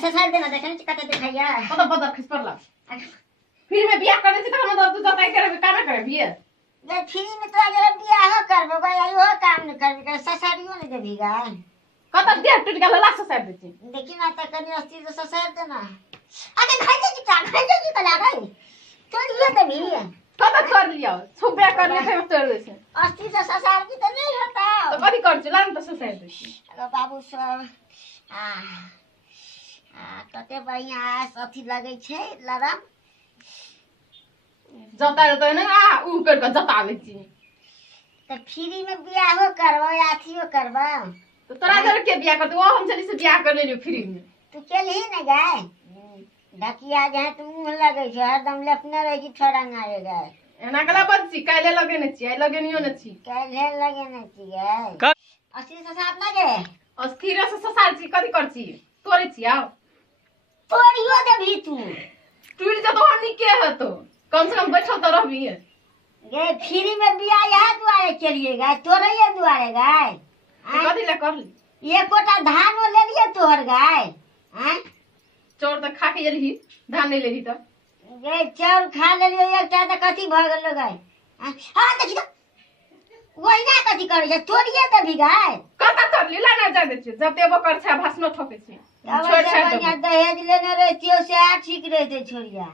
ससुर देना देखन कते दिखाइया पता पता खिस पड़ला फिर में बियाह करे से त हम तो जताई करे काम करे बियाह जे फ्री में तो अगर बियाह करबो भाई आयो काम न करबे ससुरियो ने देबी गाय कत दे टूट गेल लाख ससुर देती देखि ना त कनी अस्ति तो ससुर देना अरे खाई जे की कला गई तोड़िए देबी कत कर लियो छुपे करने थे तोड़ दे से अस्ति तो ससुर की तो नहीं होता तो कथि कर छ लान त ससुर देती अरे बाबू सब कते बढ़िया अथी लगे छै लरम जता त न आ उ कर के जतावे छी तो फ्री में बियाह करबो या अथियो करबो तो तोरा घर के बियाह करते वो हम चली से बियाह कर ले फ्री में तू चलही न गाय ढकिया जहाँ तू मुँह लगे छो हरदम लपने रही छोड़ा ना रे गाय एना कला बच्ची काले लगे न छी लगे नियो न छी काले लगे न छी गाय अस्सी से साथ ना गे अस्थिर से ससार छी कथि कर छी तोरे छी आओ तोड़ियो देबी तू टूट जा तो हनी के है तो कम से कम बैठो तो रहबी गे फ्री में बियाह यहाँ दुआरे चलिए गाय तोड़िए दुआरे गाय कथि ले कर ली एक कोटा धान वो ले लिए तोहर गाय चोर त खा के जलही धान नहीं लेही त गे चाउर खा ले लियो एकटा त कथि भ गेल गाय हां देखि त वही ना कथि करे छै तोड़िए देबी गाय कता कर ली ला ना जा दे छी जब देबो कर छै भाषण ठोके छी छोड़ छोड़ दहेज लेने रहतियो से आ ठीक रहते छोड़िया